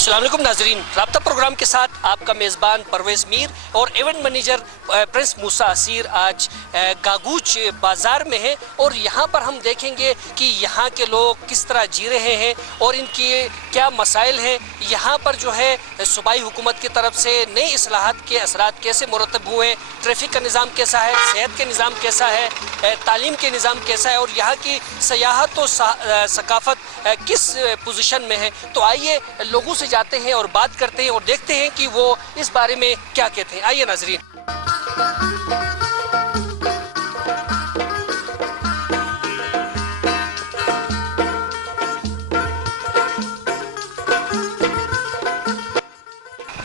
अस्सलाम वालेकुम नाजरीन, राब्ता प्रोग्राम के साथ आपका मेज़बान परवेज़ मीर और इवेंट मैनेजर प्रिंस मूसा असीर आज गागूच बाज़ार में है और यहाँ पर हम देखेंगे कि यहाँ के लोग किस तरह जी रहे हैं और इनकी क्या मसाइल हैं। यहाँ पर जो है सूबाई हुकूमत की तरफ से नई इस्लाहात के असरात कैसे मुरतब हुए, ट्रैफिक का निज़ाम कैसा है, सेहत के निज़ाम कैसा है, तालीम के निज़ाम कैसा है और यहाँ की सयाहत और सकाफ़त किस पोजीशन में है। तो आइए लोगों से जाते हैं और बात करते हैं और देखते हैं कि वो इस बारे में क्या कहते हैं। आइए नाजरीन।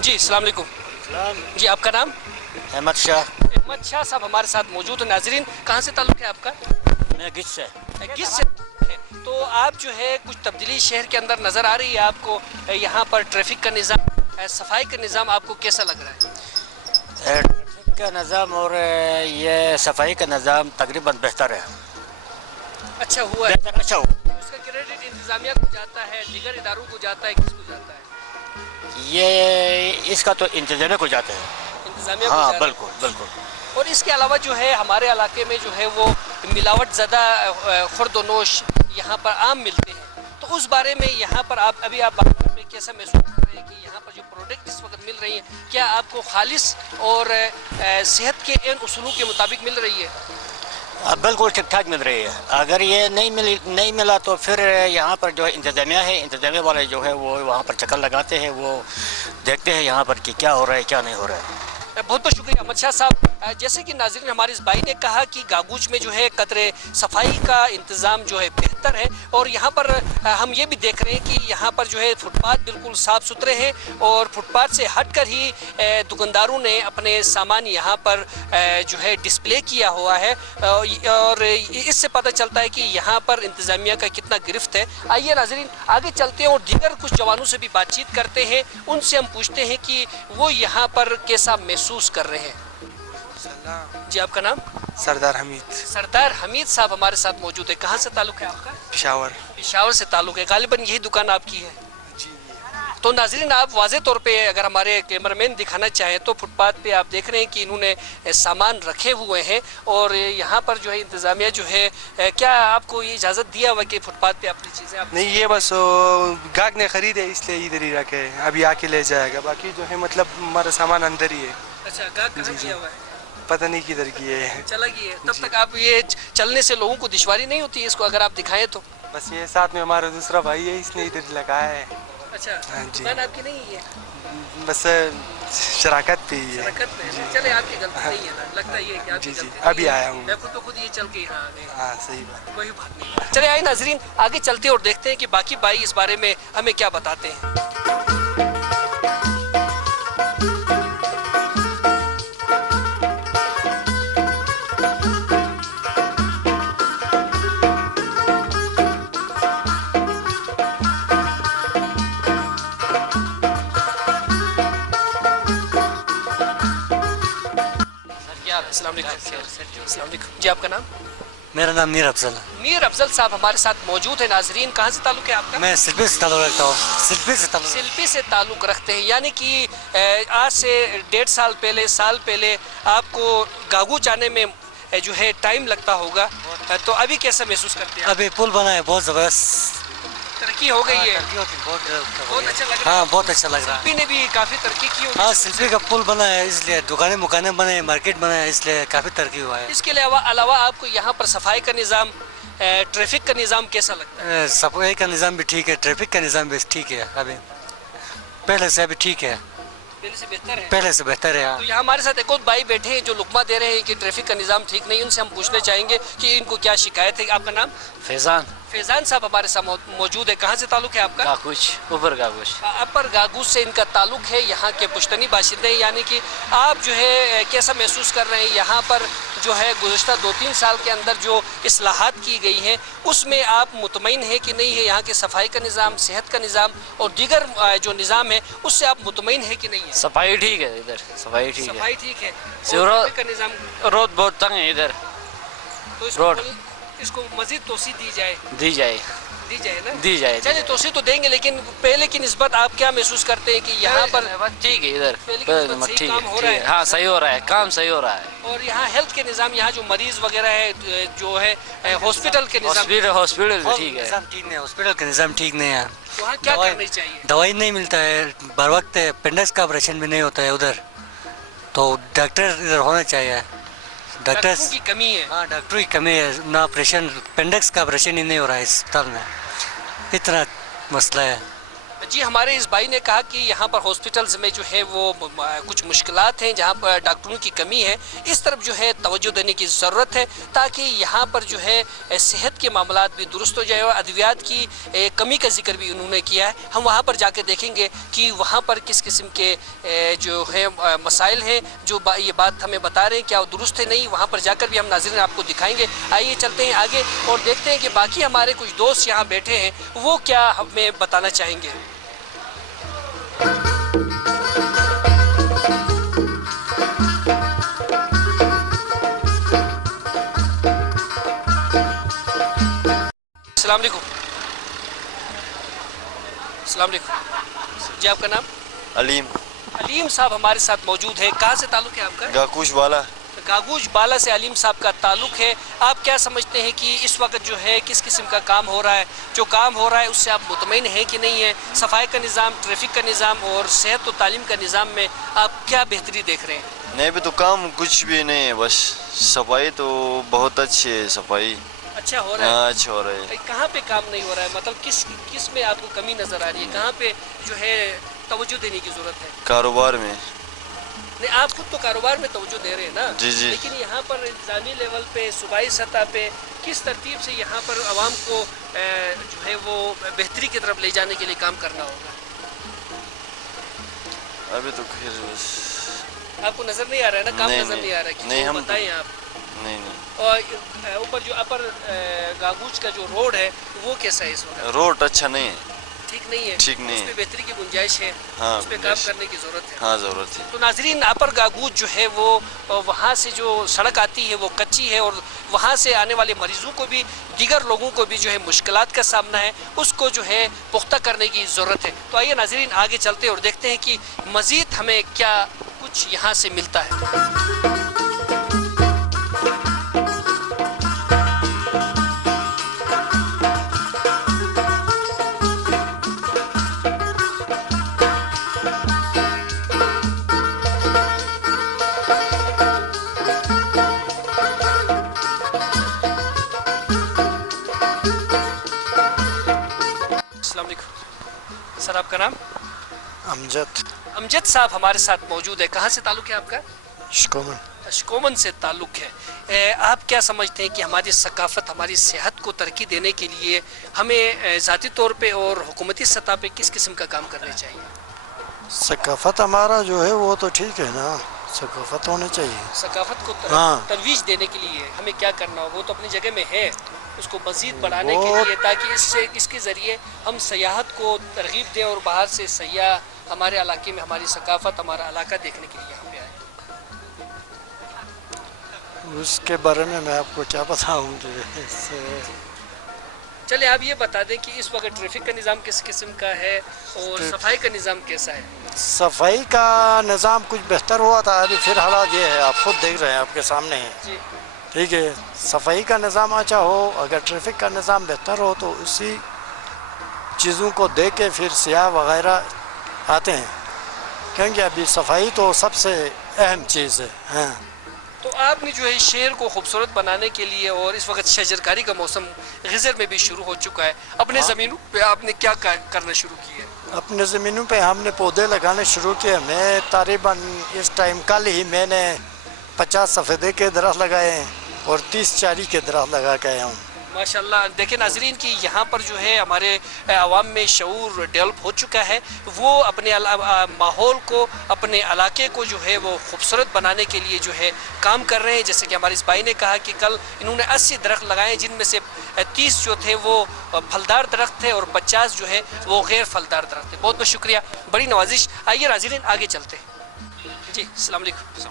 जी अस्सलाम वालेकुम। जी आपका नाम? अहमद शाह। अहमद शाह साहब हमारे साथ मौजूद है। नाजरीन, कहाँ से ताल्लुक़ है आपका? मैं गिस से। गिस से। तो आप जो है कुछ तब्दीली शहर के अंदर नज़र आ रही है आपको, यहाँ पर ट्रैफिक का निज़ाम, सफाई का निज़ाम आपको कैसा लग रहा है? ट्रैफिक का निज़ाम और ये सफाई का निज़ाम तकरीबन बेहतर है। अच्छा हुआ है? अच्छा हुआ। उसका क्रेडिट इंतज़ामिया को जाता है, दीगर इदारों को जाता है, किसको जाता है? ये इसका तो इंतजामिया को जाता है। इंतज़ामिया हाँ, को जाता है। बिल्कुल बिल्कुल। और इसके अलावा जो है हमारे इलाके में जो है वो मिलावट ज़्यादा खुर्दनोश यहाँ पर आम मिलते हैं, तो उस बारे में यहाँ पर आप बाजार में कैसा महसूस कर रहे हैं कि यहाँ पर जो प्रोडक्ट इस वक्त मिल रही हैं क्या आपको खालिस और सेहत के इन उसूलों के मुताबिक मिल रही है? बिल्कुल ठीक ठाक मिल रही है। अगर ये नहीं मिला तो फिर यहाँ पर जो इंतजामिया है, इंतजामिया वाले जो है वो वहाँ पर चक्कर लगाते हैं, वो देखते हैं यहाँ पर कि क्या हो रहा है क्या नहीं हो रहा है। बहुत बहुत शुक्रिया अहमद शाह साहब। जैसे कि नाज़रीन हमारे इस भाई ने कहा कि गागूच में जो है कदरे सफाई का इंतज़ाम जो है बेहतर है और यहाँ पर हम ये भी देख रहे हैं कि यहाँ पर जो है फुटपाथ बिल्कुल साफ़ सुथरे हैं और फुटपाथ से हटकर ही दुकानदारों ने अपने सामान यहाँ पर जो है डिस्प्ले किया हुआ है और इससे पता चलता है कि यहाँ पर इंतज़ामिया का कितना गिरफ्त है। आइए नाज़रीन आगे चलते हैं और दीगर कुछ जवानों से भी बातचीत करते हैं, उनसे हम पूछते हैं कि वो यहाँ पर कैसा महसूस कर रहे हैं। जी आपका नाम? सरदार हमीद। सरदार हमीद साहब हमारे साथ मौजूद है। कहाँ से ताल्लुक़ है आपका? पेशावर। पेशावर से ताल्लुक़ है। गालिबन यही दुकान आपकी है? जी। तो नाज़रीन आप वाज़े तौर पे अगर हमारे कैमरामैन दिखाना चाहें तो फुटपाथ पे आप देख रहे हैं कि इन्होंने सामान रखे हुए हैं और यहाँ पर जो है इंतज़ामिया जो है क्या आपको ये इजाज़त दिया हुआ कि फुटपाथ पे अपनी चीज़ें आप? नहीं, ये बस गाहक ने खरीदे इसलिए इधर ही रखे हैं, अभी आके ले जाएगा। बाकी जो है मतलब हमारा सामान अंदर ही है। अच्छा, गाहक कहाँ किया हुआ है? पता नहीं किधर किए है, चला गई है। तब तक आप ये चलने से लोगों को दुश्वारी नहीं होती है इसको अगर आप दिखाएं तो? बस ये साथ में हमारा दूसरा भाई है, इसने इधर लगाया है। अच्छा, हाँ जी। दुकान आपकी नहीं है? बस शराकत पे ही है। शराकत पे? चले आपकी गलती नहीं है ना, लगता ये कि आपकी जी गलती अभी आया हूँ। मैं खुद ये चल के यहाँ आ गए। हाँ सही बात, कोई बात नहीं। चले आए नाजरीन आगे चलते और देखते हैं कि बाकी भाई इस बारे में हमें क्या बताते हैं। अस्सलाम वालेकुम। जी आपका नाम? मेरा नाम मीर अफजल है। मीर अफजल साहब हमारे साथ मौजूद है। नाजरीन, कहाँ से ताल्लुक़ है आपका? मैं सिल्पी से ताल्लुक़ रखता हूँ। सिल्पी से ताल्लुक़ रखते हैं, यानी कि आज से 1.5 साल पहले आपको गागूच आने में जो है टाइम लगता होगा, तो अभी कैसा महसूस करते हैं? अभी पुल बना है, बहुत ज़बरदस्त तरक्की हो गई है, बहुत अच्छा लग रहा है। हाँ, बहुत अच्छा लग रहा है। सिल्पी ने भी काफ़ी तरक्की की होगी। हाँ, सिल्पी का पुल बना है, इसलिए दुकानें मुकानें बने, मार्केट बना है, इसलिए काफ़ी तरक्की हुआ है। इसके अलावा आपको यहाँ पर सफाई का निज़ाम, ट्रैफिक का निज़ाम कैसा लगता है? सफाई का निज़ाम भी ठीक है, ट्रैफिक का निज़ाम भी ठीक है। अभी पहले से अभी ठीक है, पहले से बेहतर है। पहले से बेहतर है। तो यहाँ हमारे साथ एक और भाई बैठे हैं जो लुकमा दे रहे हैं कि ट्रैफिक का निज़ाम ठीक नहीं। उनसे हम पूछना चाहेंगे कि इनको क्या शिकायत है। आपका नाम? फैज़ान। फैज़ान साहब हमारे साथ मौजूद है। कहाँ से ताल्लुक़ है आपका? गागूच, ऊपर गागूच। अपर गागूच से इनका ताल्लुक़ है। यहाँ के पुश्तनी बाशिंदे हैं, यानी कि आप जो है कैसा महसूस कर रहे हैं यहाँ पर जो है गुज़श्ता 2-3 साल के अंदर जो इस्लाहात की गई हैं उसमें आप मुतमईन हैं कि नहीं है? यहाँ के सफाई का निज़ाम, सेहत का निज़ाम और दीगर जो निज़ाम है उससे आप मुतमईन है कि नहीं है? सफाई ठीक है इधर, सफाई ठीक है। सफाई ठीक है। सिर्फ और ट्रैफिक का निज़ाम, रोड बहुत तंग है इधर, तो रोड इसको मज़ीद तोसी दी जाए ना? दी जाए। चलिए तोसी तो देंगे, लेकिन पहले की निस्बत आप क्या महसूस करते हैं कि यहाँ पर ठीक है इधर, सही काम हो रहा है? हाँ, सही हो रहा है, काम सही हो रहा है। और यहाँ हेल्थ के निज़ाम, यहाँ जो मरीज़ वगैरह है जो है हॉस्पिटल के निज़ाम, हॉस्पिटल भी ठीक है। निज़ाम ठीक नहीं है, हॉस्पिटल का निज़ाम ठीक नहीं है। वहाँ क्या करनी चाहिए? दवाई नहीं मिलता है बर वक्त, अपेंडिक्स का ऑपरेशन भी नहीं होता है उधर, तो डॉक्टर इधर होना चाहिए। डॉक्टरों की कमी है। हाँ, डॉक्टरों की कमी है ना, ऑपरेशन अपेंडिक्स का ऑपरेशन ही नहीं हो रहा है इस अस्पताल में, इतना मसला है। जी, हमारे इस भाई ने कहा कि यहाँ पर हॉस्पिटल्स में जो है वो कुछ मुश्किलात हैं, जहाँ पर डॉक्टरों की कमी है। इस तरफ जो है तवज्जो देने की ज़रूरत है ताकि यहाँ पर जो है सेहत के मामलात भी दुरुस्त हो जाए। और अद्वियात की कमी का जिक्र भी उन्होंने किया है। हम वहाँ पर जाके देखेंगे कि वहाँ पर किस किस्म के जो है मसाइल हैं, जो ये बात हमें बता रहे हैं क्या वो दुरुस्त है नहीं। वहाँ पर जाकर भी हम नाज़रीन आपको दिखाएँगे। आइए चलते हैं आगे और देखते हैं कि बाकी हमारे कुछ दोस्त यहाँ बैठे हैं वो क्या हमें बताना चाहेंगे। अस्सलाम वालेकुम। अस्सलाम वालेकुम जी, आपका नाम? अलीम। अलीम साहब हमारे साथ मौजूद है। कहाँ से ताल्लुक़ है आपका? गागूच वाला। गागूच बाला से अलीम साहब का ताल्लुक़ है। आप क्या समझते हैं कि इस वक्त जो है किस किस्म का काम हो रहा है? जो काम हो रहा है उससे आप मुतमईन हैं कि नहीं है? सफाई का निज़ाम, ट्रैफिक का निज़ाम और सेहत और तालीम का निज़ाम में आप क्या बेहतरी देख रहे हैं? नहीं, भी तो काम कुछ भी नहीं है, बस सफाई तो बहुत अच्छी है, सफाई अच्छा हो रहा है। हाँ, अच्छा हो रहा है। कहाँ पे काम नहीं हो रहा है? मतलब किस में आपको कमी नज़र आ रही है? कहाँ पे जो है तवज्जो देने की ज़रूरत है? कारोबार में। नहीं, आप खुद तो कारोबार में तवज्जो दे रहे हैं ना? जी जी। लेकिन यहाँ पर इंतज़ामी लेवल पे, सूबाई सतह पे किस तरतीब से यहाँ पर आवाम को जो है वो बेहतरी की तरफ ले जाने के लिए काम करना होगा? अभी तो फिर आपको नज़र नहीं आ रहा है ना? काम नहीं, नज़र नहीं आ रहा है? नहीं, हम बताएं आप। नहीं। और ऊपर जो अपर गागूच का जो रोड है वो कैसा है इस वक्त? रोड अच्छा नहीं है, ठीक नहीं है। ठीक नहीं उस पे है। बेहतरी की गुंजाइश है। हाँ, उस पे काम करने की ज़रूरत है। हाँ, ज़रूरत है। तो नाजरीन, अपर गागूच जो है वो वहाँ से जो सड़क आती है वो कच्ची है और वहाँ से आने वाले मरीज़ों को भी, दीगर लोगों को भी जो है मुश्किलात का सामना है, उसको जो है पुख्ता करने की ज़रूरत है। तो आइए नाजरीन आगे चलते हैं और देखते हैं कि मज़ीद हमें क्या कुछ यहाँ से मिलता है। सर, आपका नाम? अमजद साहब हमारे साथ मौजूद है। कहाँ से ताल्लुक़ है आपका? शकोमन से ताल्लुक़ है। आप क्या समझते हैं कि हमारी सकाफ़त, हमारी सेहत को तरक्की देने के लिए हमें ज़ाती तौर पे और हुकूमती सतह पे किस किस्म का काम करना चाहिए? सकाफ़त हमारा जो है वो तो ठीक है ना, सकाफ़त होनी चाहिए। सकाफ़त को तरवीज देने के लिए हमें क्या करना होगा? वो तो अपनी जगह में है, उसको मज़ीद बढ़ाने के लिए, ताकि इसके ज़रिए हम सयाहत को तरगीब दें और बाहर से सयाह हमारे इलाके में हमारी सकाफ़त, हमारा इलाका देखने के लिए यहाँ पे आए। اس کے بارے میں آپ کو کیا بتاؤں جو ہے چلے آپ یہ بتا دیں کہ اس وقت ٹریفک کا نظام کس قسم کا ہے اور صفائی کا نظام کیسا ہے؟ صفائی کا نظام کچھ بہتر ہوا تھا، ابھی پھر حالات یہ ہے آپ خود دیکھ رہے ہیں، آپ کے سامنے ہیں. جی ٹھیک ہے، صفائی کا نظام اچھا ہو، اگر ٹریفک کا نظام بہتر ہو تو اسی چیزوں کو دیکھ کے پھر سیاح وغیرہ آتے ہیں، کیونکہ ابھی صفائی تو سب سے اہم چیز ہے. ہاں تو آپ نے جو ہے شہر کو خوبصورت بنانے کے لیے، اور اس وقت شجرکاری کا موسم غزر میں بھی شروع ہو چکا ہے، اپنے زمینوں پہ آپ نے کیا کرنا شروع کیا ہے؟ اپنے زمینوں پہ ہم نے پودے لگانے شروع کیے. میں تقریباً اس ٹائم کل ہی میں نے 50 سفیدے کے درخت لگائے ہیں اور 30 چاری کے درخت لگا کے آیا ہوں. ماشاءاللہ. دیکھیں ناظرین کہ یہاں پر جو ہے ہمارے عوام میں شعور ڈیولپ ہو چکا ہے، وہ اپنے ماحول کو، اپنے علاقے کو جو ہے وہ خوبصورت بنانے کے لیے جو ہے کام کر رہے ہیں. جیسے کہ ہمارے اس بھائی نے کہا کہ کل انہوں نے 80 درخت لگائے، جن میں سے 30 جو تھے وہ پھلدار درخت تھے اور 50 جو ہے وہ غیر پھلدار درخت تھے. بہت بہت شکریہ، بڑی نوازش. آئیے ناظرین آگے چلتے ہیں. جی السلام علیکم.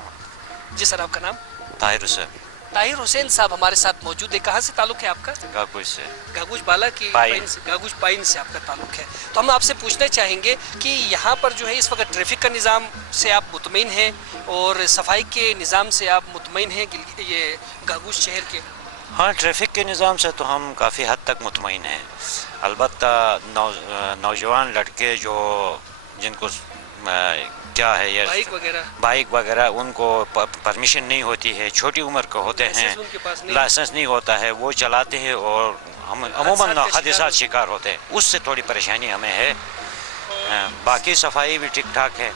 جی سر، آپ کا نام؟ طاہر حسین. طاہر حسین صاحب ہمارے ساتھ موجود ہے. کہاں سے تعلق ہے آپ کا؟ گاگوش سے. گاگوش بالا کی پائن سے، گاگوش پائن سے آپ کا تعلق ہے. تو ہم آپ سے پوچھنا چاہیں گے کہ یہاں پر جو ہے اس وقت ٹریفک کا نظام سے آپ مطمئن ہیں اور صفائی کے نظام سے آپ مطمئن ہیں یہ گاگوش شہر کے؟ ہاں، ٹریفک کے نظام سے تو ہم کافی حد تک مطمئن ہیں. البتہ نوجوان لڑکے جو جن کو کیا ہے یہ بائک وغیرہ ان کو پرمیشن نہیں ہوتی ہے، چھوٹی عمر کے ہوتے ہیں، لائسنس نہیں ہوتا ہے، وہ چلاتے ہیں اور ہم عموماً حادثات شکار ہوتے ہیں. اس سے تھوڑی پریشانی ہمیں ہے. باقی صفائی بھی ٹھیک ٹھاک ہے،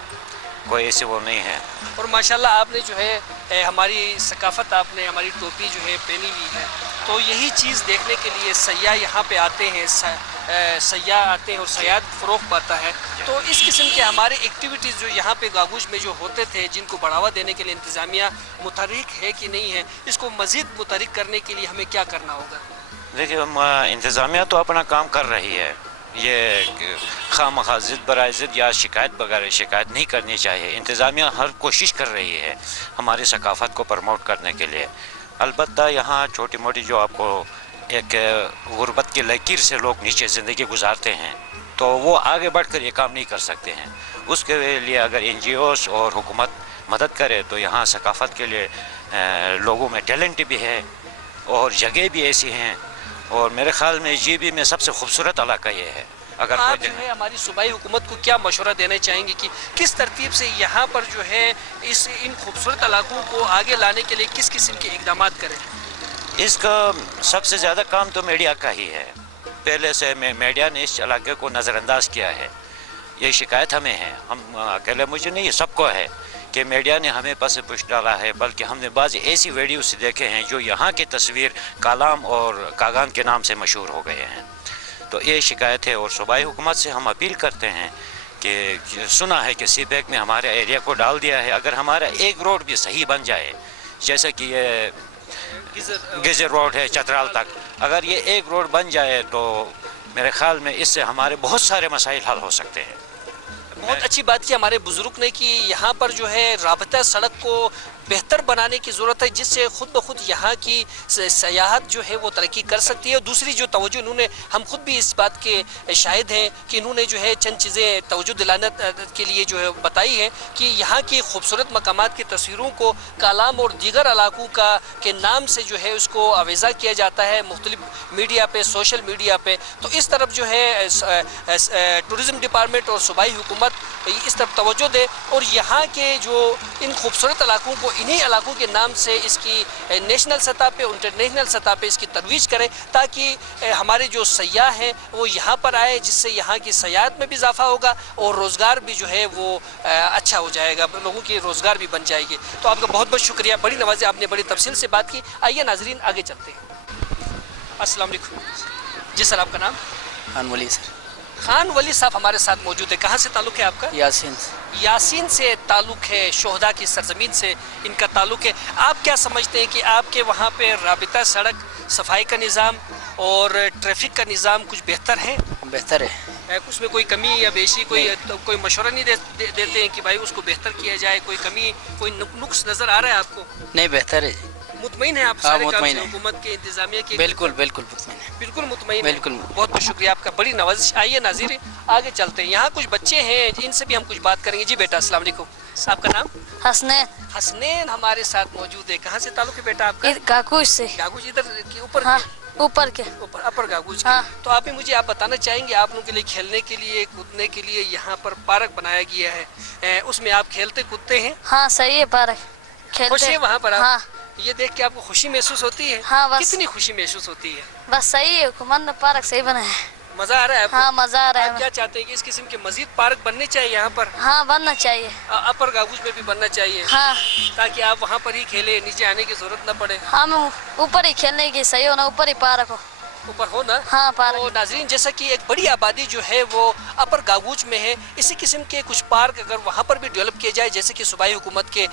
کوئی ایسے وہ نہیں ہے. اور ماشاءاللہ آپ نے جو ہے ہماری ثقافت، آپ نے ہماری ٹوپی جو ہے پہنی ہوئی ہے، تو یہی چیز دیکھنے کے لیے سیاح یہاں پہ آتے ہیں، سیاح آتے ہیں اور سیاحت فروغ پاتا ہے. تو اس قسم کے ہمارے ایکٹیویٹیز جو یہاں پہ گاگوش میں جو ہوتے تھے، جن کو بڑھاوا دینے کے لیے انتظامیہ متحرک ہے کہ نہیں ہے، اس کو مزید متحرک کرنے کے لیے ہمیں کیا کرنا ہوگا؟ دیکھیے، انتظامیہ تو اپنا کام کر رہی ہے. یہ خواہ مخواہ ضد برائے ضد یا شکایت بغیر شکایت نہیں کرنی چاہیے. انتظامیہ ہر کوشش کر رہی ہے ہماری ثقافت کو پروموٹ کرنے کے لیے. البتہ یہاں چھوٹی موٹی جو آپ کو ایک غربت کی لکیر سے لوگ نیچے زندگی گزارتے ہیں، تو وہ آگے بڑھ کر یہ کام نہیں کر سکتے ہیں. اس کے لیے اگر NGOs اور حکومت مدد کرے تو یہاں ثقافت کے لیے لوگوں میں ٹیلنٹ بھی ہے اور جگہ بھی ایسی ہیں. اور میرے خیال میں GB میں سب سے خوبصورت علاقہ یہ ہے. اگر آپ جو ہے ہماری صوبائی حکومت کو کیا مشورہ دینا چاہیں گے کہ کس ترتیب سے یہاں پر جو ہے ان خوبصورت علاقوں کو آگے لانے کے لیے کس قسم کے اقدامات کریں؟ اس کا سب سے زیادہ کام تو میڈیا کا ہی ہے. پہلے سے میڈیا نے اس علاقے کو نظر انداز کیا ہے. یہ شکایت ہمیں ہے، ہم اکیلے مجھے نہیں، سب کو ہے کہ میڈیا نے ہمیں پس پش ڈالا ہے. بلکہ ہم نے بعض ایسی ویڈیوز دیکھے ہیں جو یہاں کی تصویر کالام اور کاغان کے نام سے مشہور ہو گئے ہیں. تو یہ شکایت ہے اور صوبائی حکومت سے ہم اپیل کرتے ہیں کہ سنا ہے کہ سی پیک میں ہمارے ایریا کو ڈال دیا ہے. اگر ہمارا ایک روڈ بھی صحیح بن جائے، جیسے کہ یہ گزر روڈ ہے چترال تک، اگر یہ ایک روڈ بن جائے تو میرے خیال میں اس سے ہمارے بہت سارے مسائل حل ہو سکتے ہیں. بہت اچھی بات کی ہمارے بزرگ نے کہ یہاں پر جو ہے رابطہ سڑک کو بہتر بنانے کی ضرورت ہے، جس سے خود بخود یہاں کی سیاحت جو ہے وہ ترقی کر سکتی ہے. دوسری جو توجہ انہوں نے، ہم خود بھی اس بات کے شاہد ہیں کہ انہوں نے جو ہے چند چیزیں توجہ دلانے کے لیے جو ہے بتائی ہے کہ یہاں کی خوبصورت مقامات کی تصویروں کو کالام اور دیگر علاقوں کے نام سے جو ہے اس کو آویزہ کیا جاتا ہے مختلف میڈیا پہ، سوشل میڈیا پہ. تو اس طرف جو ہے ٹورزم ڈپارٹمنٹ اور صوبائی حکومت اس طرف توجہ دے اور یہاں کے جو ان خوبصورت علاقوں کو انہی علاقوں کے نام سے اس کی نیشنل سطح پہ، انٹرنیشنل سطح پہ اس کی ترویج کریں، تاکہ ہمارے جو سیاح ہیں وہ یہاں پر آئے، جس سے یہاں کی سیاحت میں بھی اضافہ ہوگا اور روزگار بھی جو ہے وہ اچھا ہو جائے گا، لوگوں کی روزگار بھی بن جائے گی. تو آپ کا بہت بہت شکریہ، بڑی نوازی، آپ نے بڑی تفصیل سے بات کی. آئیے ناظرین آگے چلتے ہیں. السلام علیکم. جی سر، آپ کا نام؟ خان ولی. سر خان ولی صاحب ہمارے ساتھ موجود ہے. کہاں سے تعلق ہے آپ کا؟ یاسین. یاسین سے تعلق ہے، شہداء کی سرزمین سے ان کا تعلق ہے. آپ کیا سمجھتے ہیں کہ آپ کے وہاں پہ رابطہ سڑک، صفائی کا نظام اور ٹریفک کا نظام کچھ بہتر ہے؟ بہتر ہے. اس میں کوئی کمی یا بیشی کوئی مشورہ نہیں دیتے ہیں کہ بھائی اس کو بہتر کیا جائے؟ کوئی کمی، کوئی نقص نظر آ رہا ہے آپ کو؟ نہیں، بہتر ہے. مطمئن ہیں آپ ہاں، سارے کام مطمئن سے ہیں۔ حکومت کے انتظامیہ کے؟ بالکل بالکل مطمئن ہے، بالکل مطمئن ہیں۔ بالکل۔ بہت بہت شکریہ آپ کا، بڑی نوازش۔ آئیے ناظرین آگے چلتے ہیں، یہاں کچھ بچے ہیں ان سے بھی ہم کچھ بات کریں گے۔ جی بیٹا السلام علیکم، آپ کا نام؟ حسنین حسنین ہمارے ساتھ موجود ہے۔ کہاں سے تعلق ہے بیٹا آپ کا؟ گاگوش سے۔ گاگوج ادھر کے اوپر ہاں اوپر کے۔ اوپر اپر گاگوج کے۔ ہاں۔ تو آپ مجھے آپ بتانا چاہیں گے آپ لوگوں کے لیے کھیلنے کے لیے کودنے کے لیے یہاں پر پارک بنایا گیا ہے، اس میں آپ کھیلتے کودتے ہیں؟ ہاں صحیح ہے، پارک کھیلتے خوشی ہے وہاں پر آپ؟ ہاں یہ دیکھ کے آپ کو خوشی محسوس ہوتی ہے؟ ہاں بس۔ کتنی خوشی محسوس ہوتی ہے؟ بس صحیح ہے، حکومت نے پارک صحیح بنایا ہے۔ مزہ آ رہا ہے آپ کو؟ ہاں مزہ آ رہا ہے آپ ہمیں۔ کیا چاہتے ہیں کہ اس قسم کے مزید پارک بننے چاہیے یہاں پر؟ ہاں بننا چاہیے۔ اپر گاگوج میں بھی بننا چاہیے ہاں تاکہ آپ وہاں پر ہی کھیلے، نیچے آنے کی ضرورت نہ پڑے۔ ہم اوپر ہی کھیلنے کی صحیح ہونا، اوپر ہی پارک ہو۔ اوپر ہو نا؟ ہاں پارک۔ تو ناظرین جیسا کہ ایک بڑی آبادی جو ہے وہ اپر گاگوج میں ہے، اسی قسم کے کچھ پارک اگر وہاں پر بھی ڈیولپ کیے جائے، جیسے کہ صوبائی حکومت کے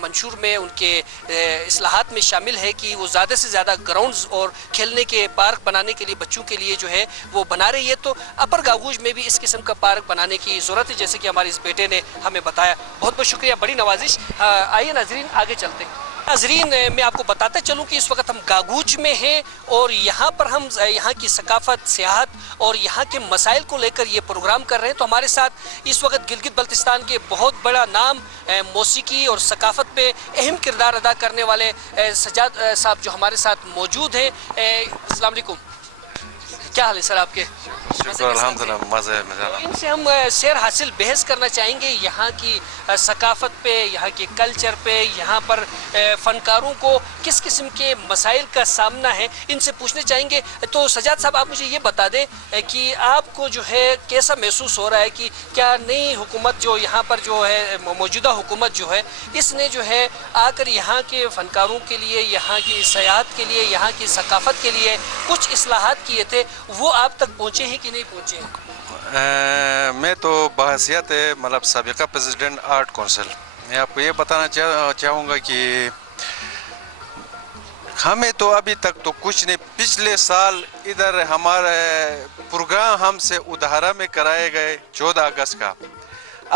منشور میں ان کے اصلاحات میں شامل ہے کہ وہ زیادہ سے زیادہ گراؤنڈز اور کھیلنے کے پارک بنانے کے لیے بچوں کے لیے جو ہے وہ بنا رہی ہے، تو اپر گاگوج میں بھی اس قسم کا پارک بنانے کی ضرورت ہے، جیسے کہ ہمارے اس بیٹے نے ہمیں بتایا۔ بہت بہت شکریہ، بڑی نوازش۔ آئیے ناظرین آگے چلتے ہیں۔ ناظرین میں آپ کو بتاتا چلوں کہ اس وقت ہم گاگوج میں ہیں اور یہاں پر ہم یہاں کی ثقافت، سیاحت اور یہاں کے مسائل کو لے کر یہ پروگرام کر رہے ہیں۔ تو ہمارے ساتھ اس وقت گلگت بلتستان کے بہت بڑا نام موسیقی اور ثقافت پہ اہم کردار ادا کرنے والے سجاد صاحب جو ہمارے ساتھ موجود ہیں۔ السلام علیکم، کیا حال ہے سر آپ کے؟ شکر الحمدللہ، مزے میں ان سے ہم سیر حاصل بحث کرنا چاہیں گے یہاں کی ثقافت پہ، یہاں کے کلچر پہ، یہاں پر فنکاروں کو کس قسم کے مسائل کا سامنا ہے، ان سے پوچھنے چاہیں گے۔ تو سجاد صاحب آپ مجھے یہ بتا دیں کہ آپ کو جو ہے کیسا محسوس ہو رہا ہے کہ کیا نئی حکومت جو یہاں پر جو ہے موجودہ حکومت جو ہے اس نے جو ہے آ کر یہاں کے فنکاروں کے لیے، یہاں کی سیاحت کے لیے، یہاں کی ثقافت کے لیے کچھ اصلاحات کیے تھے، وہ آپ تک پہنچے ہیں کہ نہیں پہنچے ہیں؟ میں تو بحیثیت مطلب سابقہ پریزیڈنٹ آرٹ کونسل میں آپ کو یہ بتانا چاہوں گا کہ ہمیں تو ابھی تک تو کچھ نہیں۔ پچھلے سال ادھر ہمارے پروگرام ہم سے ادھارا میں کرائے گئے 14 اگست کا،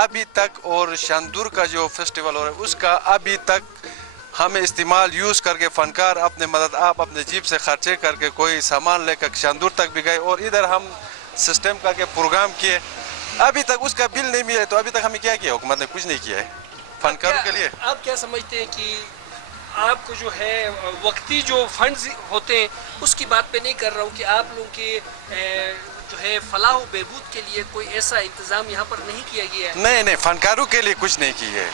ابھی تک، اور شاندور کا جو فیسٹیول ہو رہا ہے اس کا ابھی تک ہمیں استعمال یوز کر کے فنکار اپنے مدد آپ اپنے جیب سے خرچے کر کے کوئی سامان لے کر شاندور تک بھی گئے، اور ادھر ہم سسٹم کر کے پروگرام کیے، ابھی تک اس کا بل نہیں ملے۔ تو ابھی تک ہمیں کیا کیا؟ حکومت نے کچھ نہیں کیا ہے فنکاروں کے لیے۔ آپ کیا سمجھتے ہیں کہ آپ کو جو ہے وقتی جو فنڈز ہوتے ہیں اس کی بات پہ نہیں کر رہا ہوں کہ آپ لوگوں کے جو ہے فلاح و بہبود کے لیے کوئی ایسا انتظام یہاں پر نہیں کیا گیا ہے؟ نہیں، فنکاروں کے لیے کچھ نہیں کی ہے،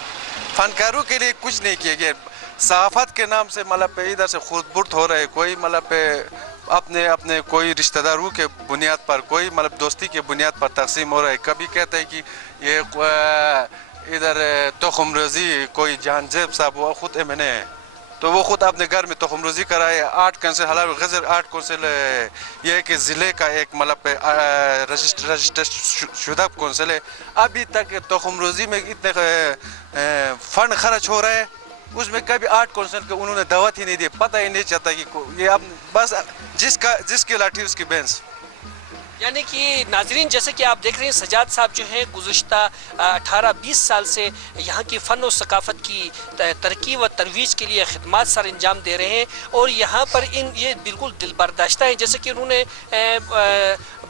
فنکاروں کے لیے کچھ نہیں کیا گیا۔ صحافت کے نام سے مطلب پہ ادھر سے خود برت ہو رہے، کوئی مطلب پہ اپنے کوئی رشتہ داروں کے بنیاد پر، کوئی مطلب دوستی کے بنیاد پر تقسیم ہو رہا ہے۔ کبھی کہتے ہیں کہ یہ ادھر تخم روزی کوئی جہان زیب صاحب وہ خود MNA ہے، تو وہ خود اپنے گھر میں تخم روزی کرائے۔ آرٹ کونسل حلال غزر آرٹ کونسل یہ ہے کہ ضلع کا ایک مطلب رجسٹر شدہ کونسل ہے، ابھی تک تخم روزی میں اتنے فنڈ خرچ ہو رہا ہے، اس میں کبھی آرٹ کونسل کے انہوں نے دعوت ہی نہیں دی، پتہ ہی نہیں چلتا کہ یہ اب بس جس کی لاٹھی اس کی بینس۔ یعنی کہ ناظرین جیسے کہ آپ دیکھ رہے ہیں سجاد صاحب جو ہیں گزشتہ 18-20 سال سے یہاں کی فن و ثقافت کی ترقی و ترویج کے لیے خدمات سر انجام دے رہے ہیں، اور یہاں پر یہ بالکل دل برداشتہ ہیں، جیسے کہ انہوں نے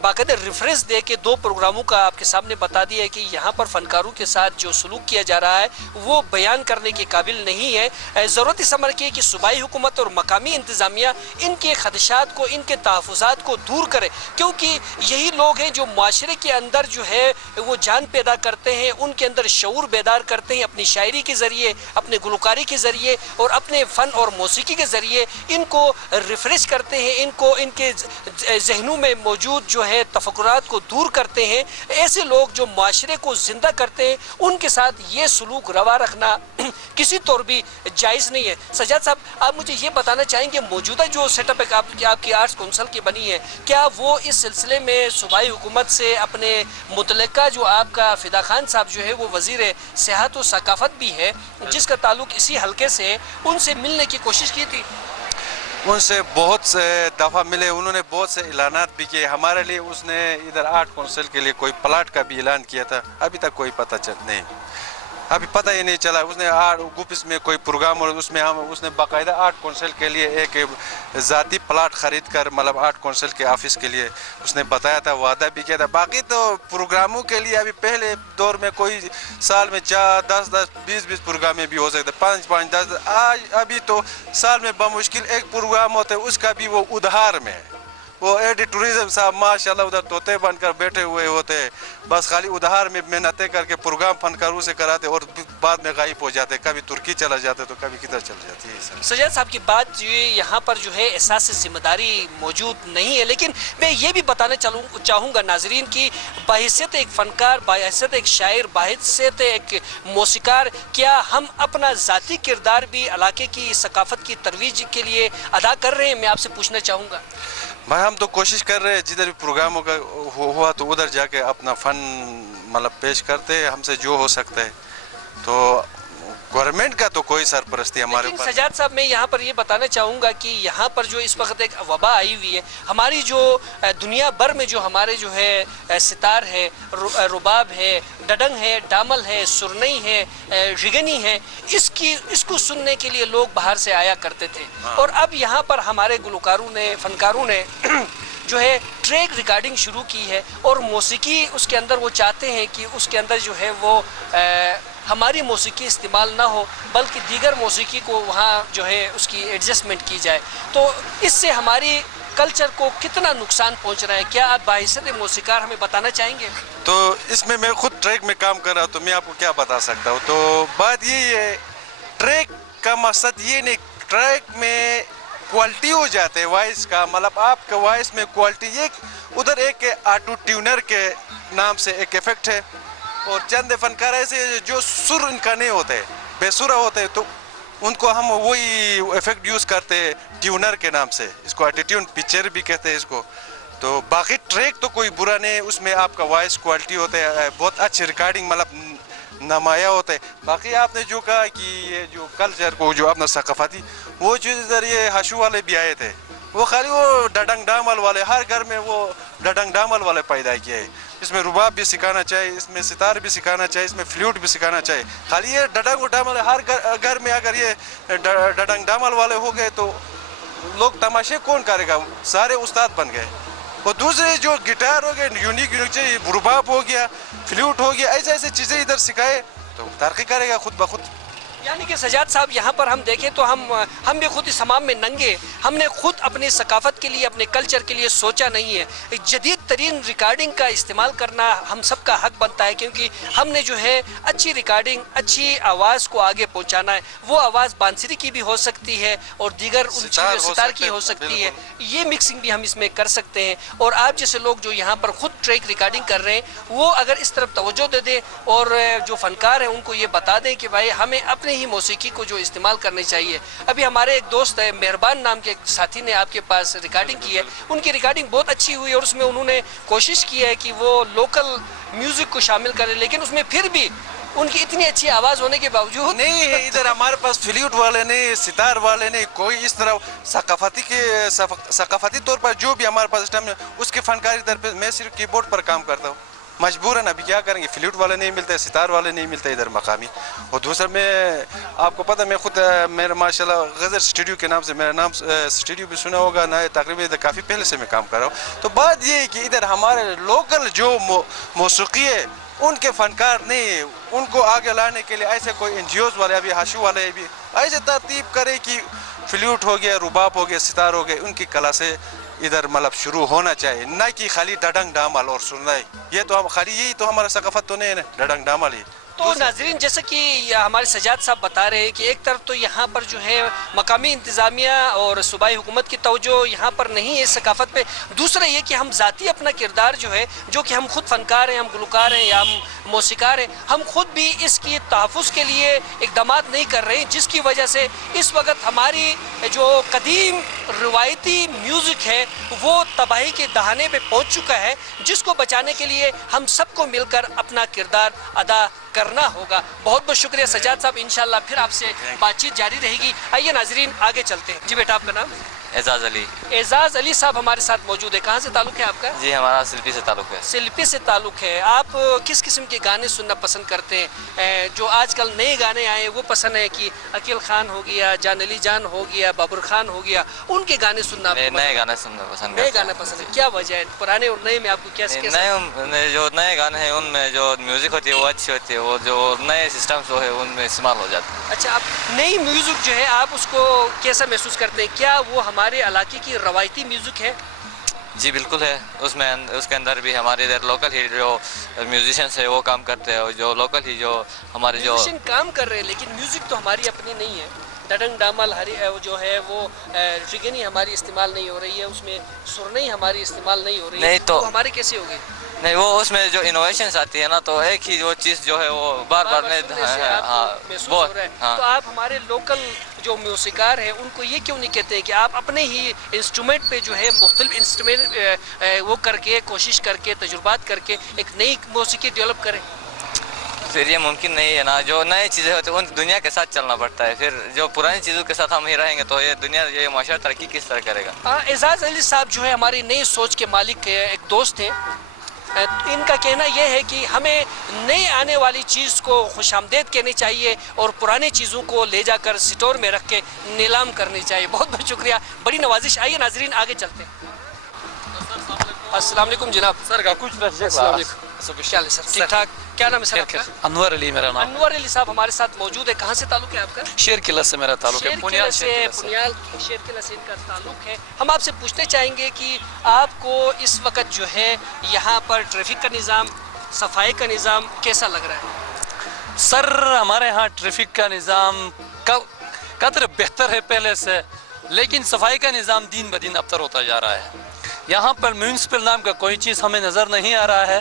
باقاعدہ ریفرنس دے کے 2 پروگراموں کا آپ کے سامنے بتا دیا ہے کہ یہاں پر فنکاروں کے ساتھ جو سلوک کیا جا رہا ہے وہ بیان کرنے کے قابل نہیں ہے۔ ضرورت اس امر کی ہے کہ صوبائی حکومت اور مقامی انتظامیہ ان کے خدشات کو، ان کے تحفظات کو دور کرے، کیونکہ یہی لوگ ہیں جو معاشرے کے اندر جو ہے وہ جان پیدا کرتے ہیں، ان کے اندر شعور بیدار کرتے ہیں، اپنی شاعری کے ذریعے، اپنے گلوکاری کے ذریعے اور اپنے فن اور موسیقی کے ذریعے ان کو ریفریش کرتے ہیں، ان کو ان کے ذہنوں میں موجود جو ہے تفکرات کو دور کرتے ہیں۔ ایسے لوگ جو معاشرے کو زندہ کرتے ہیں ان کے ساتھ یہ سلوک روا رکھنا کسی طور بھی جائز نہیں ہے۔ سجاد صاحب آپ مجھے یہ بتانا چاہیں گے موجودہ جو سیٹ اپ آپ کی آرٹس کونسل کی بنی ہے، کیا وہ اس سلسلے میں صوبائی حکومت سے اپنے متعلقہ جو آپ کا فدا خان صاحب جو ہے وہ وزیر سیاحت و ثقافت بھی ہے جس کا تعلق اسی حلقے سے، ان سے ملنے کی کوشش کی تھی؟ ان سے بہت سے دفعہ ملے، انہوں نے بہت سے اعلانات بھی کیے ہمارے لیے۔ اس نے ادھر آرٹ کونسل کے لیے کوئی پلاٹ کا بھی اعلان کیا تھا، ابھی تک کوئی پتہ چل نہیں۔ अभी पता ही नहीं चला। उसने आर्ट गुपिस में कोई प्रोग्राम और उसमें उसने बाकायदा आर्ट काउंसिल के लिए एक ज़ाती प्लाट ख़रीद कर मतलब आर्ट काउंसिल के ऑफिस के लिए उसने बताया था, वादा भी किया था। बाकी तो प्रोग्रामों के लिए अभी पहले दौर में कोई साल में 4, 10, 20 प्रोग्राम भी हो सकते, 5, 10। आज अभी तो साल में बमुश्किल एक प्रोग्राम होता है, उसका भी वो उधार में है। वो एडी टूरिज्म साहब माशाल्लाह उधर तोते बनकर बैठे हुए होते हैं, बस खाली उधार में मेहनतें करके प्रोग्राम फनकारों से कराते और बाद में गायब हो जाते, कभी तुर्की चला जाते तो कभी किधर चल जाती है। सजाद साहब की बात यहाँ पर जो है एहसास जिम्मेदारी मौजूद नहीं है, लेकिन मैं ये भी बताना चाहूँगा नाजरीन की बाहिसियत एक फ़नकार, बाहिसियत एक शायर, बाहिसियत एक मौसीकार, क्या हम अपना ज़ाती किरदार भी इलाके की सकाफत की तरवीज के लिए अदा कर रहे हैं? मैं आपसे पूछना चाहूँगा। भाई हम तो कोशिश कर रहे हैं, जिधर भी प्रोग्राम हुआ तो उधर जाके अपना फ़न मतलब पेश करते हैं, हमसे जो हो सकता है। तो गवर्नमेंट का तो कोई सरपरस्ती हमारे ऊपर। सजाद साहब मैं यहाँ पर ये बताना चाहूँगा कि यहाँ पर जो इस वक्त एक वबा आई हुई है, हमारी जो दुनिया भर में जो हमारे जो है सितार है, रुबाब है, डडंग है, डामल है, सुरनई है, रिगनी है, इसको सुनने के लिए लोग बाहर से आया करते थे। और अब यहाँ पर हमारे गुलकारों ने, फनकारों ने जो है ट्रैक रिकॉर्डिंग शुरू की है और मौसीकी उसके अंदर वो चाहते हैं कि उसके अंदर जो है वो हमारी मौसीकी इस्तेमाल ना हो बल्कि दीगर मौसीकी को वहाँ जो है उसकी एडजस्टमेंट की जाए। तो इससे हमारी कल्चर को कितना नुकसान पहुँच रहा है, क्या आप बाहिसियत मौसीकार हमें बताना चाहेंगे? तो इसमें मैं खुद ट्रैक में काम कर रहा हूँ तो मैं आपको क्या बता सकता हूँ। तो बात यही है, ट्रैक का मकसद ये नहीं, ट्रैक में क्वालिटी हो जाते हैं वॉइस का, मतलब आपके वॉइस में क्वालिटी, एक उधर एक ऑटो ट्यूनर के नाम से एक इफेक्ट है और चंद फनकार ऐसे जो सुर इनका नहीं होते, बेसुरा होते हैं, तो उनको हम वही इफेक्ट यूज़ करते हैं ट्यूनर के नाम से, इसको एटीट्यून पिक्चर भी कहते हैं इसको। तो बाकी ट्रैक तो कोई बुरा नहीं है, उसमें आपका वॉइस क्वालिटी होता है, बहुत अच्छी रिकॉर्डिंग मतलब नमाया होता है। बाकी आपने जो कहा कि ये जो कल्चर को जो अपना सकाफती वो चीज़ इधर ये हशू वाले भी आए थे, वो खाली वो डडंग डामल वाले, हर घर में वो डडंग डामल वाले पैदा किए हैं। इसमें रुबाब भी सिखाना चाहिए, इसमें सितार भी सिखाना चाहिए, इसमें फ्लूट भी सिखाना चाहिए। खाली ये डडंग डामल हर घर में अगर ये डडंग डामल वाले हो गए तो लोग तमाशे कौन करेगा, सारे उस्ताद बन गए। और दूसरे जो गिटार हो गए, यूनिक चाहिए, रुबाब हो गया, फ्लूट हो गया, ऐसे ऐसे चीज़ें इधर सिखाए तो तरक्की करेगा खुद ब खुद। यानी कि सजाद साहब यहाँ पर हम देखें तो हम भी खुद इस हमाम में नंगे, हमने खुद अपनी सकाफत के लिए, अपने कल्चर के लिए सोचा नहीं है। जदीद तरीन रिकॉर्डिंग का इस्तेमाल करना हम सब का हक बनता है, क्योंकि हमने जो है अच्छी रिकॉर्डिंग, अच्छी आवाज़ को आगे पहुँचाना है। वो आवाज़ बांसुरी की भी हो सकती है और दीगर सितार की हो सकती है, ये मिक्सिंग भी हम इसमें कर सकते हैं। और आप जैसे लोग जो यहाँ पर खुद ट्रैक रिकॉर्डिंग कर रहे हैं, वो अगर इस तरफ तवज्जो दे दें और जो फनकार हैं उनको ये बता दें कि भाई हमें अपने ही मौसीकी को जो इस्तेमाल करनी चाहिए। अभी हमारे एक दोस्त है मेहरबान नाम के साथी ने आपके पास रिकॉर्डिंग की है, उनकी रिकॉर्डिंग बहुत अच्छी हुई और उसमें उन्होंने कोशिश की है कि वो लोकल म्यूज़िक को शामिल करें, लेकिन उसमें फिर भी उनकी इतनी अच्छी आवाज़ होने के बावजूद नहीं है। इधर हमारे पास फ्लूट वाले नहीं, सितार वाले नहीं, कोई इस तरह सकाफती तौर पर जो भी हमारे पास टाइम उसके फनकारी इधर पे मैं सिर्फ कीबोर्ड पर काम करता हूँ, मजबूरन। अभी क्या करेंगे, फ्लूट वाले नहीं मिलते, सितार वाले नहीं मिलते इधर मकामी। और दूसरा मैं आपको पता, मैं खुद मेरा माशाल्लाह गज़र स्टूडियो के नाम से मेरा नाम स्टूडियो भी सुना होगा ना, तकरीबन इधर काफ़ी पहले से मैं काम कर रहा हूँ। तो बात ये है कि इधर हमारे लोकल जो मौसीकी है उनके फनकार नहीं, उनको आगे लाने के लिए ऐसे कोई NGOs वाले, अभी हाशू वाले भी ऐसे तरतीब करे कि फ्लूट हो गया, रुबाब हो गया, सितार हो गए, उनकी कला से इधर मतलब शुरू होना चाहिए, ना कि खाली डडंग डामल और सुनाई। ये तो हम खाली यही तो हमारा सकाफत तो नहीं है ना, डडंग डामल ही। तो नाजरीन जैसे कि हमारे सजाद साहब बता रहे हैं कि एक तरफ तो यहाँ पर जो है मकामी इंतज़ामिया और सूबाई हुकूमत की तवज्जो यहाँ पर नहीं है इस सकाफत पे, दूसरा ये कि हम ज़ाती अपना किरदार जो है, जो कि हम खुद फनकार हैं, हम गुलकार हैं या हम मौसीकार हैं, हम खुद भी इसकी तहफ़्फ़ुज़ के लिए इक़दाम नहीं कर रहे हैं, जिसकी वजह से इस वक्त हमारी जो कदीम रिवायती म्यूज़िक है वो तबाही के दहाने पे पहुँच चुका है, जिसको बचाने के लिए हम सबको मिलकर अपना किरदार अदा करना होगा। बहुत बहुत शुक्रिया सजाद साहब, इंशाल्लाह फिर आपसे बातचीत जारी रहेगी। आइए नाजरीन आगे चलते हैं। जी बेटा आपका नाम? एजाज अली। एजाज अली साहब हमारे साथ मौजूद है। कहाँ से ताल्लुक़ है आपका? जी हमारा शिल्पी से ताल्लुक़ है। शिल्पी से ताल्लुक़ है। आप किस किस्म के गाने सुनना पसंद करते हैं? जो आजकल नए गाने आए वो पसंद है कि अकील खान हो गया, जान अली जान हो गया, बाबर खान हो गया, उनके गाने सुनना? नए गाने सुनना पसंद करते हैं। नए गाने पसंद है। क्या वजह है? पुराने और नए में आपको क्या नए जो नए गाने हैं उनमें जो म्यूज़िक होती है वो अच्छी होती है, वो जो नए सिस्टम जो है उनमें इस्तेमाल हो जाता है। अच्छा, आप नई म्यूज़िक जो है आप उसको कैसा महसूस करते हैं? क्या वो हमारे इलाके की रवायती म्यूज़िक है? जी बिल्कुल है। उसमें उसके अंदर भी हमारे इधर लोकल ही जो म्यूजिशियंस है वो काम करते हैं, और जो लोकल ही जो हमारे जो म्यूजिशियन काम कर रहे हैं, लेकिन म्यूज़िक तो हमारी अपनी नहीं है। डडंग डामल हरी जो है वो रिगनी हमारी इस्तेमाल नहीं हो रही है, उसमें सुरनई हमारी इस्तेमाल नहीं हो रही है, तो हमारी कैसे होगी? नहीं, वो उसमें जो इनोवेशंस आती है ना, तो एक ही वो चीज़ जो है वो बार बार नहीं महसूस हो रहा है। तो आप हमारे लोकल जो म्यूजिकार हैं उनको ये क्यों नहीं कहते हैं कि आप अपने ही इंस्ट्रूमेंट पे जो है मुख्तलिफ इंस्ट्रूमेंट वो करके कोशिश करके तजुर्बात करके एक नई मौसीकी डेवलप करें? फिर ये मुमकिन नहीं है ना। जो नई चीज़ें होती हैं उन दुनिया के साथ चलना पड़ता है, फिर जो पुरानी चीज़ों के साथ हम ही रहेंगे तो ये दुनिया ये माशरा तरक्की किस तरह करेगा? एजाज अली साहब जो है हमारी नई सोच के मालिक एक दोस्त हैं। इनका कहना यह है कि हमें नई आने वाली चीज़ को खुशामदेद कहनी चाहिए और पुरानी चीज़ों को ले जाकर स्टोर में रख के नीलाम करनी चाहिए। बहुत बहुत शुक्रिया, बड़ी नवाजिश। आइए नाजरीन आगे चलते हैं। अस्सलाम वालेकुम जनाब। सर का कुछ क्या सर, ठीक ठाक? क्या नाम है सर आपका? अनवर अली मेरा नाम। अनवर अली साहब हमारे साथ मौजूद है। कहाँ से ताल्लुक़ है आपका? शेर किला से मेरा ताल्लुक़ है। पुनियाल शेर किला से इनका ताल्लुक़ है। हम आपसे पूछना चाहेंगे कि आपको इस वक्त जो है यहाँ पर ट्रैफिक का निज़ाम, सफाई का निज़ाम कैसा लग रहा है? सर हमारे यहाँ ट्रैफिक का निज़ाम कदर बेहतर है पहले से, लेकिन सफाई का निज़ाम दिन ब दिन अबतर होता जा रहा है। यहाँ पर म्यूनसिपल नाम का कोई चीज़ हमें नज़र नहीं आ रहा है।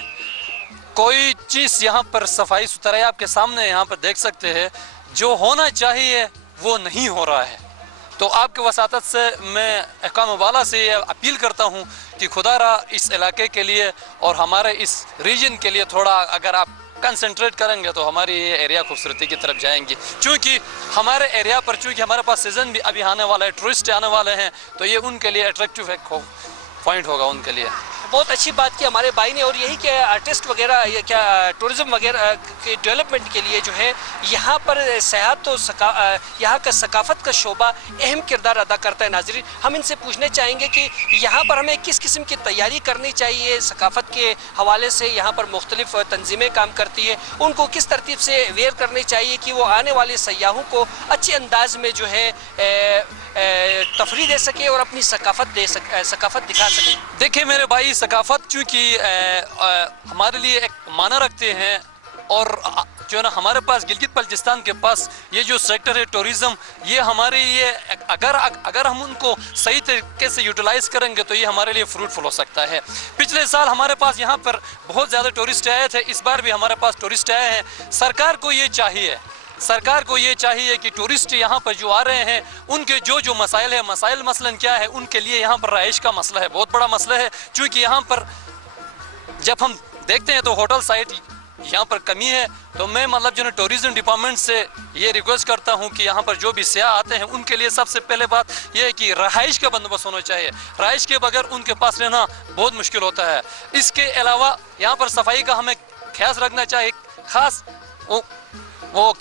कोई चीज़ यहाँ पर सफाई सुथराई आपके सामने यहाँ पर देख सकते हैं, जो होना चाहिए वो नहीं हो रहा है। तो आपके वसातत से मैं अहकाम वाला से ये अपील करता हूँ कि खुदारा इस इलाके के लिए और हमारे इस रीजन के लिए थोड़ा अगर आप कंसंट्रेट करेंगे तो हमारी ये एरिया खूबसूरती की तरफ जाएंगी। क्योंकि हमारे एरिया पर चूँकि हमारे पास सीज़न भी अभी आने वाला है, टूरिस्ट आने वाले हैं, तो ये उनके लिए अट्रैक्टिव पॉइंट होगा उनके लिए। बहुत अच्छी बात की हमारे भाई ने, और यही कि आर्टिस्ट वगैरह या क्या टूरिज़्म वगैरह के डेवलपमेंट के लिए जो है यहाँ पर सेहत तो यहाँ का सकाफ़त का शोबा अहम किरदार अदा करता है। नाज़रीन, हम इनसे पूछने चाहेंगे कि यहाँ पर हमें किस किस्म की तैयारी करनी चाहिए। सकाफ़त के हवाले से यहाँ पर मुख्तलिफ तंजीमें काम करती है, उनको किस तरतीब से अवेयर करनी चाहिए कि वो आने वाले सयाहों को अच्छे अंदाज में जो है तफरीह दे सके और अपनी सकाफ़त दिखा सके। देखिए मेरे भाई, सकाफ़त चूँकि हमारे लिए एक माना रखते हैं, और जो ना हमारे पास गिलगित बल्चिस्तान के पास ये जो सेक्टर है टूरिज़म, ये हमारे लिए अगर हम उनको सही तरीके से यूटिलाइज़ करेंगे तो ये हमारे लिए फ्रूटफुल हो सकता है। पिछले साल हमारे पास यहाँ पर बहुत ज़्यादा टूरिस्ट आए थे, इस बार भी हमारे पास टूरिस्ट आए हैं। सरकार को ये चाहिए कि टूरिस्ट यहाँ पर जो आ रहे हैं उनके जो मसाइल है, मसलन क्या है, उनके लिए यहाँ पर रहाइश का मसला है, बहुत बड़ा मसला है। क्योंकि यहाँ पर जब हम देखते हैं तो होटल साइट यहाँ पर कमी है, तो मैं मतलब जो टूरिज़म डिपार्टमेंट से ये रिक्वेस्ट करता हूँ कि यहाँ पर जो भी सयाह आते हैं उनके लिए सबसे पहले बात यह है कि रहाइश का बंदोबस्त होना चाहिए। रहाइश के बगैर उनके पास रहना बहुत मुश्किल होता है। इसके अलावा यहाँ पर सफाई का हमें ख्याल रखना चाहिए, खास वो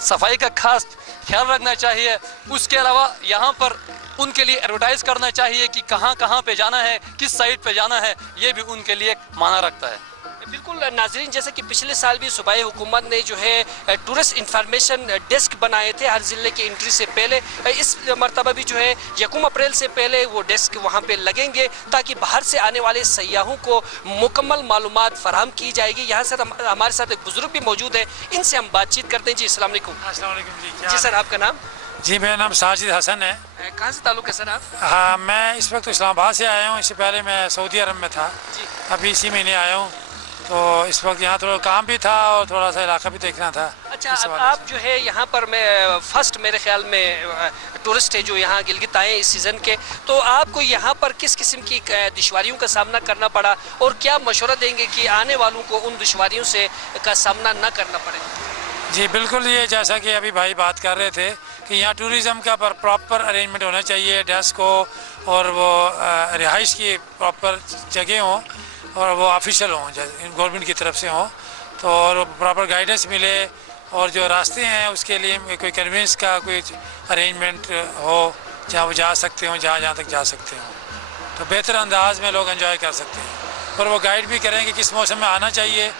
सफाई का खास ख्याल रखना चाहिए। उसके अलावा यहाँ पर उनके लिए एडवर्टाइज़ करना चाहिए कि कहाँ पे जाना है, किस साइट पे जाना है, ये भी उनके लिए माना रखता है। बिल्कुल नाजरीन, जैसे कि पिछले साल भी सूबाई हुकूमत ने जो है टूरिस्ट इंफॉर्मेशन डेस्क बनाए थे हर ज़िले की एंट्री से पहले। इस मरतबा भी जो है 1 अप्रैल से पहले वो डेस्क वहाँ पे लगेंगे ताकि बाहर से आने वाले सयाहों को मुकम्मल मालूमात फराहम की जाएगी। यहाँ से हमारे साथ एक बुज़ुर्ग भी मौजूद है, इनसे हम बातचीत करते हैं। जी अस्सलाम वालेकुम। जी सर, आपका नाम? जी मेरा नाम साजिद हसन है। कहाँ से ताल्लुक़ है सर आप? हाँ, मैं इस वक्त इस्लामाबाद से आया हूँ। इससे पहले मैं सऊदी अरब में था, अभी इसी महीने आया हूँ। तो इस वक्त यहाँ थोड़ा काम भी था और थोड़ा सा इलाका भी देखना था। अच्छा, आप जो है यहाँ पर मैं फर्स्ट मेरे ख्याल में टूरिस्ट है जो यहाँ गिलगित आए इस सीज़न के, तो आपको यहाँ पर किस किस्म की दुश्वारियों का सामना करना पड़ा और क्या मशवरा देंगे कि आने वालों को उन दुश्वारियों से का सामना न करना पड़े? जी बिल्कुल, ये जैसा कि अभी भाई बात कर रहे थे कि यहाँ टूरिज़म का प्रॉपर अरेंजमेंट होना चाहिए, डेस्क हो और वो रिहाइश की प्रॉपर जगह हों और वो ऑफिशियल हों, गवर्नमेंट की तरफ से हों, तो और प्रॉपर गाइडेंस मिले और जो रास्ते हैं उसके लिए कोई कन्वेंस का कोई अरेंजमेंट हो जहाँ वो जा सकते हो, जहाँ तक जा सकते हो, तो बेहतर अंदाज में लोग एंजॉय कर सकते हैं। और वो गाइड भी करें कि किस मौसम में आना चाहिए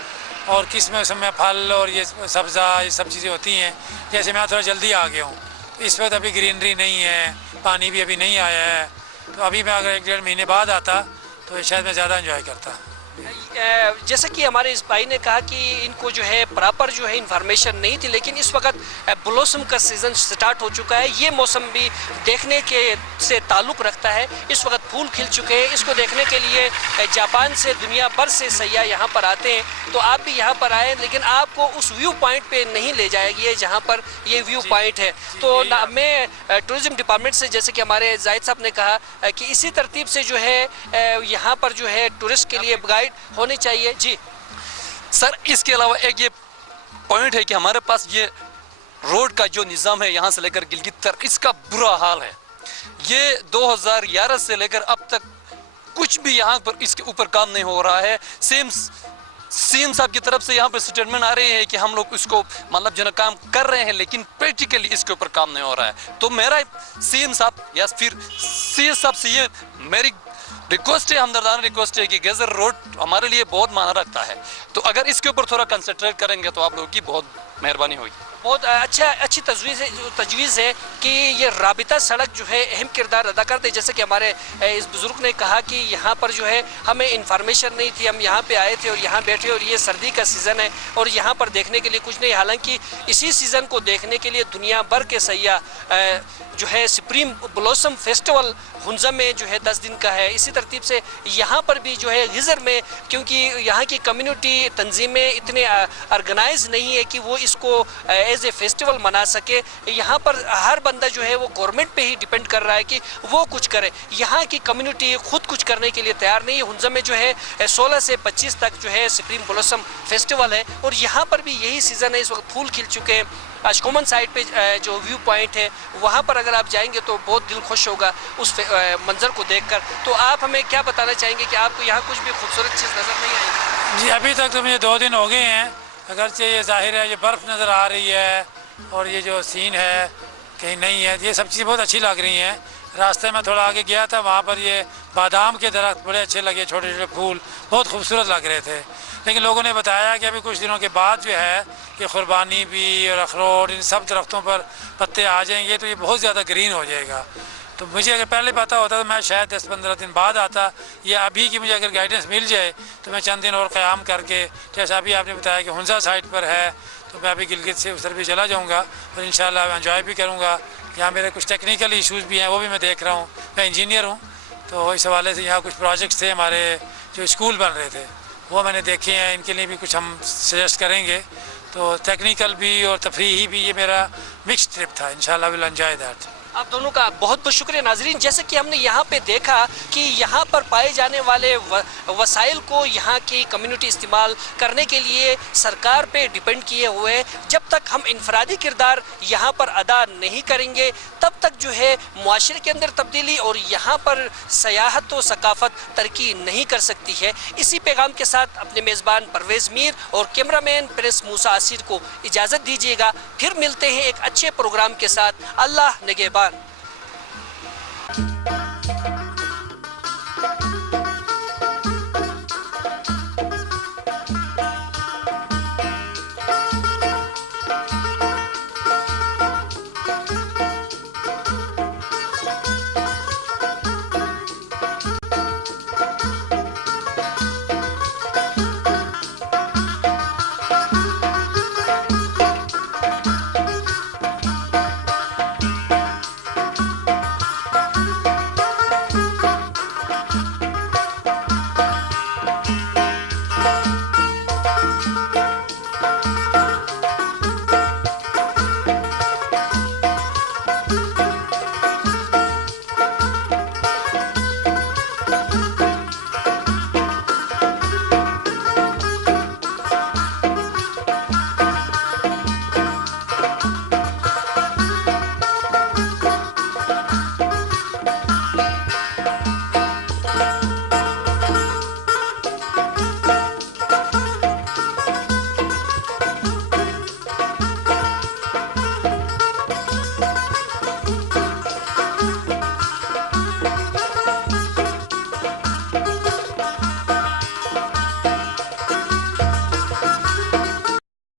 और किस मौसम में फल और ये सब्ज़ा ये सब चीज़ें होती हैं। जैसे मैं थोड़ा जल्दी आ गया हूँ, इस वक्त अभी ग्रीनरी नहीं है, पानी भी अभी नहीं आया है, तो अभी मैं अगर 1-1.5 महीने बाद आता तो शायद मैं ज़्यादा एंजॉय करता। जैसे कि हमारे इस भाई ने कहा कि इनको जो है प्रॉपर जो है इन्फॉर्मेशन नहीं थी, लेकिन इस वक्त ब्लॉसम का सीज़न स्टार्ट हो चुका है। ये मौसम भी देखने के से ताल्लुक़ रखता है। इस वक्त फूल खिल चुके हैं। इसको देखने के लिए जापान से दुनिया भर से सयाह यहाँ पर आते हैं। तो आप भी यहाँ पर आए, लेकिन आपको उस व्यू पॉइंट पे नहीं ले जाएगी जहाँ पर ये व्यू पॉइंट है। तो मैं टूरिज़म डिपार्टमेंट से, जैसे कि हमारे जाहिद साहब ने कहा कि इसी तरतीब से जो है यहाँ पर जो है टूरिस्ट के लिए गाइड होनी चाहिए। जी सर, इसके अलावा एक ये पॉइंट है कि हमारे पास ये रोड का जो निज़ाम है यहाँ से लेकर गिलगित तक, इसका बुरा हाल है। ये 2011 से लेकर अब तक कुछ भी यहाँ पर इसके ऊपर काम नहीं हो रहा है। सीएम साहब की तरफ से यहाँ पर स्टेटमेंट आ रहे हैं कि हम लोग इसको मतलब जो काम कर रहे हैं, लेकिन प्रैक्टिकली इसके ऊपर काम नहीं हो रहा है। तो मेरा सीएम साहब या फिर सीएस साहब से ये मेरी रिक्वेस्ट है, हमदर्दाना रिक्वेस्ट है कि गेजर रोड हमारे लिए बहुत मायना रखता है। तो अगर इसके ऊपर थोड़ा कंसंट्रेट करेंगे तो आप लोगों की बहुत मेहरबानी होगी। बहुत अच्छी तजवीज़ है कि ये राबिता सड़क जो है अहम किरदार अदा करते हैं। जैसे कि हमारे इस बुज़ुर्ग ने कहा कि यहाँ पर जो है हमें इंफॉर्मेशन नहीं थी, हम यहाँ पे आए थे और यहाँ बैठे, और ये सर्दी का सीज़न है और यहाँ पर देखने के लिए कुछ नहीं। हालांकि इसी सीज़न को देखने के लिए दुनिया भर के सयाह जो है सुप्रीम ब्लॉसम फेस्टिवल हुंजा में जो है 10 दिन का है। इसी तरतीब से यहाँ पर भी जो है गिज़र में, क्योंकि यहाँ की कम्युनिटी तंजीमें इतने ऑर्गेनाइज नहीं है कि वो इसको एज ए फेस्टिवल मना सके। यहाँ पर हर बंदा जो है वो गवर्नमेंट पे ही डिपेंड कर रहा है कि वो कुछ करे। यहाँ की कम्युनिटी खुद कुछ करने के लिए तैयार नहीं है। हुंजा में जो है 16 से 25 तक जो है सुप्रीम ब्लॉसम फेस्टिवल है और यहाँ पर भी यही सीज़न है। इस वक्त फूल खिल चुके हैं। अशकोमन साइड पे जो व्यू पॉइंट है वहाँ पर अगर आप जाएंगे तो बहुत दिल खुश होगा उस मंज़र को देखकर। तो आप हमें क्या बताना चाहेंगे कि आपको यहाँ कुछ भी खूबसूरत चीज़ नज़र नहीं आई? जी, अभी तक तो मुझे 2 दिन हो गए हैं। अगरचे ये ज़ाहिर है ये बर्फ़ नज़र आ रही है और ये जो सीन है कहीं नहीं है, ये सब चीज़ें बहुत अच्छी लग रही हैं। रास्ते में थोड़ा आगे गया था, वहाँ पर ये बादाम के दरख्त बड़े अच्छे लगे, छोटे छोटे फूल बहुत खूबसूरत लग रहे थे। लेकिन लोगों ने बताया कि अभी कुछ दिनों के बाद जो है कि कुर्बानी भी और अखरोट इन सब दरख्तों पर पत्ते आ जाएंगे तो ये बहुत ज़्यादा ग्रीन हो जाएगा। तो मुझे अगर पहले पता होता तो मैं शायद 10-15 दिन बाद आता, या अभी की मुझे अगर गाइडेंस मिल जाए तो मैं चंद दिन और क़याम करके, जैसा अभी आपने बताया कि हुंजा साइड पर है, तो मैं अभी गिलगित से उस तरफ भी चला जाऊँगा और इंशाल्लाह एंजॉय भी करूँगा। यहाँ मेरे कुछ टेक्निकल इशूज़ भी हैं, वो भी मैं देख रहा हूँ। मैं इंजीनियर हूँ, तो इस हवाले से यहाँ कुछ प्रोजेक्ट्स थे हमारे जो स्कूल बन रहे थे वो मैंने देखे हैं, इनके लिए भी कुछ हम सजेस्ट करेंगे। तो टेक्निकल भी और तफरीही भी ये मेरा मिक्स ट्रिप था। इंशाल्लाह विल एंजॉय दैट। आप दोनों का बहुत बहुत शुक्रिया। नाजरीन, जैसे कि हमने यहाँ पे देखा कि यहाँ पर पाए जाने वाले वसाइल को यहाँ की कम्युनिटी इस्तेमाल करने के लिए सरकार पे डिपेंड किए हुए। जब तक हम इनफरादी किरदार यहाँ पर अदा नहीं करेंगे तब तक जो है मुआशरे के अंदर तब्दीली और यहाँ पर सयाहत व सकाफत तरक्की नहीं कर सकती है। इसी पैगाम के साथ अपने मेज़बान परवेज़ मीर और कैमरामैन प्रिंस मूसा असीर को इजाज़त दीजिएगा। फिर मिलते हैं एक अच्छे प्रोग्राम के साथ। अल्लाह निगहबान।